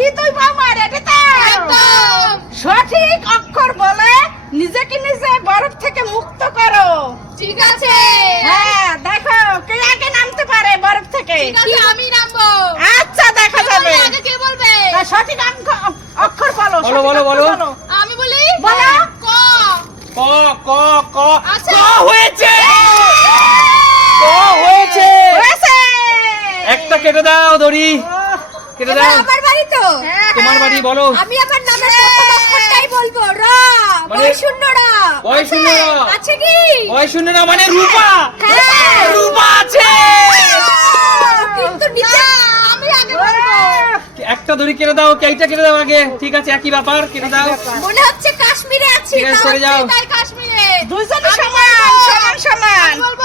কি তুই মামা রেডি সঠিক অক্ষর বলে নিজেকে নিজে বরফ থেকে মুক্ত করো। ঠিক আছে। হ্যাঁ দেখো কে আগে নামতে পারে বরফ থেকে? ঠিক আমি নামবো। আচ্ছা দেখা যাবে। আগে কে বলবে? সঠিক অক্ষর বলো বলো, বলো, বলো। আমি বলি? বলো। ক। ক ক ক আচ্ছা। ক হয়েছে! ক? হয়েছে! হয়েছে! একটা কেটে দাও দড়ি। কেটে দাও। হ্যাঁ, তোমার বাড়ি বলো। আমি আমার নামের প্রথম অক্ষরটাই বলব। র মানে- বয় শূন্য র বয় শূন্য র। আছে কি? ভয় শূন্য না মানে রূপা। হ্যাঁ। রূপা আছে। কিন্তু নিচে আমি আগে বলব। একটা দড়ি কেটে দাও কেইটা কেটে দাও আগে। ঠিক আছে একই ব্যাপার কেটে দাও। মনে হচ্ছে কাশ্মীরে আছি ঠিক আছে, সরে যাও। তাই কাশ্মীরে। দুজনে সমান সমান সমান। বলব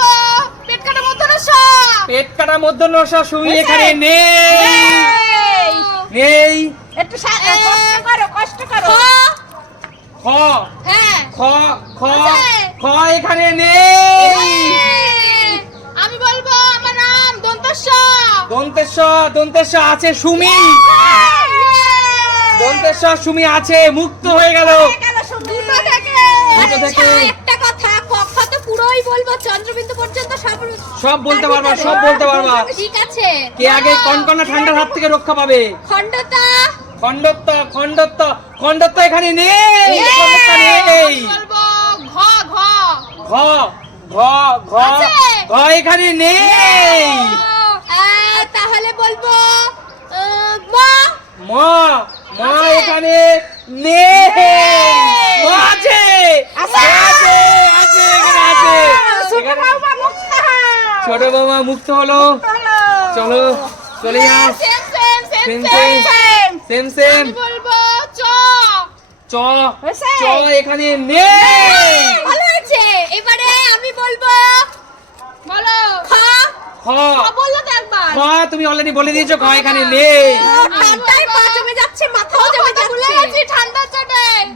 পেট কাটা মতো না পেট কাটা মধ্য নশা সুই হয়েছে? এখানে নেই। নেই একটু কষ্ট করো কষ্ট করো। খ। হ্যাঁ। খ খ খ এখানে নেই। আমি বলব আমার নাম দন্তেশ্বর। দন্তেশ্বর আছে সুমি। দন্তেশ্বর সুমি আছে মুক্ত হয়ে গেল। দুটো থেকে। দুটো থেকে। আচ্ছা, একটা কথা কক্ষ তো পুরোই বলব চন্দ্রবিন্দু পর্যন্ত সব সব বলতে পারবা সব বলতে পারবা। ঠিক আছে কে আগে কনকনা ঠান্ডার হাত থেকে রক্ষা পাবে? খণ্ডতা। খণ্ডত্ব খণ্ডত্ব খণ্ডত্ব এখানে নেই খণ্ডত্ব নেই। বলব ঘ ঘ। ঘ ঘ ঘ ঘ এখানে নেই। তাহলে বলব ম। ম ম এখানে নেই। আছে আছে? আছে আছে এখানে ছোট বৌমা মুক্ত হলো। চলো চলে সেম সেম চ। এখানে ভালো তুমি অলরেডি বলে দিয়েছ খা এখানে নেই। মাথা ঠান্ডা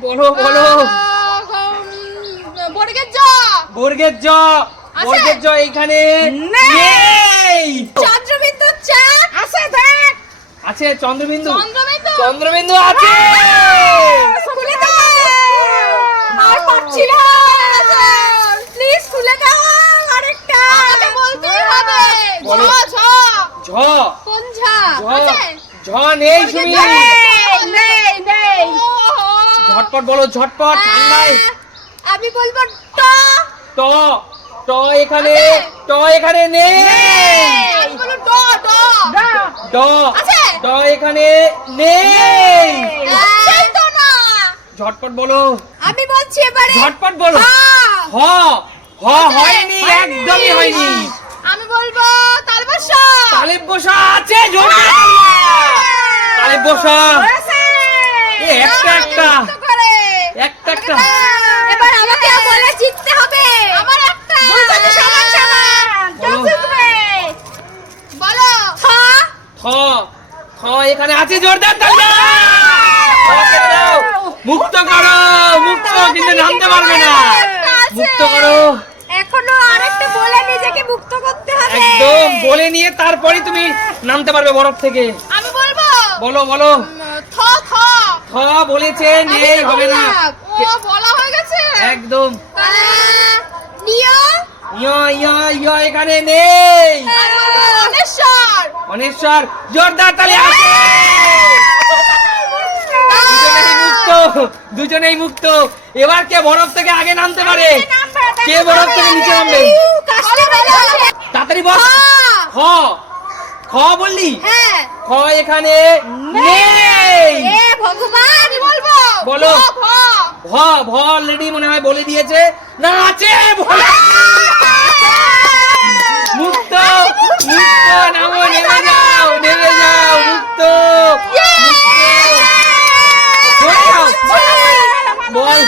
বলো। বলো। বর্গের জ? বর্গের জ এখানে নেই। চন্দ্রবিন্দু চা আছে দেখ আছে চন্দ্রবিন্দু। চন্দ্রবিন্দু। চন্দ্রবিন্দু আছে। খুলে দাও। আর না। প্লিজ খুলে দাও আরেকটা। আমাকে বলতেই হবে। ঝ ঝ। ঝ। কোন ঝা? ঝ। ঝ নেই সুমি। নেই নেই নেই। ঝটপট বলো ঝটপট। ঠান্ডায়। আমি বলব ট এখানে? ট এখানে নেই। ড ড এখানে নেই। ঝটপট বলো। আমি বলছি এবারে ঝটপট বলো। হ্যাঁ। হ হ হয়নি একদমই হয়নি। আমি বলব তালবাসা তালে বসা আছে জোর তালে বসা। একটা একটা। একটা একটা। এবার আমাকে বলে জিততে হবে আমার একটা দুজনে সমান সমান। কেউ বলো। জিতবে। বলো খ খ খ এখানে আছে জোরদার মুক্ত করো মুক্ত কিন্তু নামতে পারবে না। মুক্ত করো। এখনও আরেকটা বলে নিজেকে মুক্ত করতে হবে। একদম বলে নিয়ে তারপরে তুমি নামতে পারবে বরফ থেকে। আমি বলব? বলো বলো। উম, থ থ বলেছে নেই হবে না। ও বলা হয়ে গেছে? একদম। নিয়। ইয় ইয় ইয় এখানে নেই। অনেশ্বর। অনেশ্বর জোরদার তালি দুজনেই মুক্ত দুজনেই মুক্ত। এবার কে বরফ থেকে আগে নামতে পারে? কে বরফ থেকে নিচে নামবে? তাড়াতাড়ি বল। খ। খ। বললি? হ্যাঁ। খ এখানে নেই। এ ভগবান বলব। বলো। ভ ভ। অলরেডি মনে হয় বলে দিয়েছে। না আছে বলে। মুক্ত মুক্ত নামো নেমে যাও নেমে যাও মুক্ত চলে যাও। বল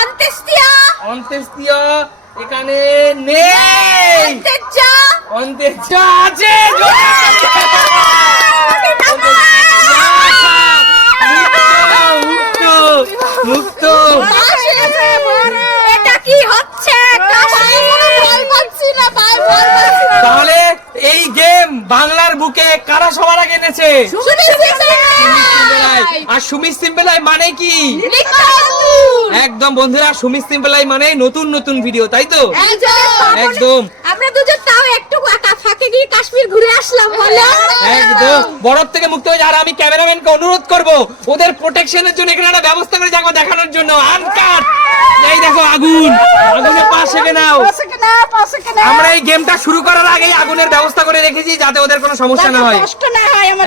অন্ত্যেষ্টিয়া অন্ত্যেষ্টিয় এখানে নেই। অন্ত্যেষ্য আছে মুক্ত মুক্ত এটা কি হচ্ছে কাশলে বল পাচ্ছি না ভাই বল পাচ্ছি না তাহলে এই গেম বাংলার বুকে কারা সবার আগে এনেছে? আর সুমি সিম্পল লাইফ মানে কি। একদম বন্ধুরা সুমি সিম্পল লাইফ মানে নতুন নতুন ভিডিও তাই তো? একদম। আমরা দুজন তাও একটু একা ফাঁকে গিয়ে কাশ্মীর ঘুরে আসলাম বলো। একদম। বরফ থেকে মুক্ত হয়ে যারা আমি ক্যামেরাম্যানকে অনুরোধ করব ওদের প্রোটেকশনের জন্য এখানে একটা ব্যবস্থা করে যাব দেখানোর জন্য। আনকাট এই দেখো আগুন। আগুনের পাশে নাও। কিনা আমরা এই গেমটা শুরু করার আগেই আগুনের ব্যবস্থা করে রেখেছি যাতে ওদের কোনো সমস্যা না হয়।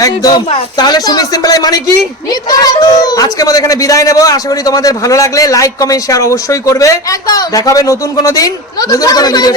একদম। তাহলে সুমি সিম্পল মানে কি? আজকে আমাদের এখানে বিদায় নেব। আশা করি তোমাদের ভালো লাগলে লাইক কমেন্ট শেয়ার অবশ্যই করবে। দেখাবে নতুন কোনো দিন। নতুন কোনো ভিডিও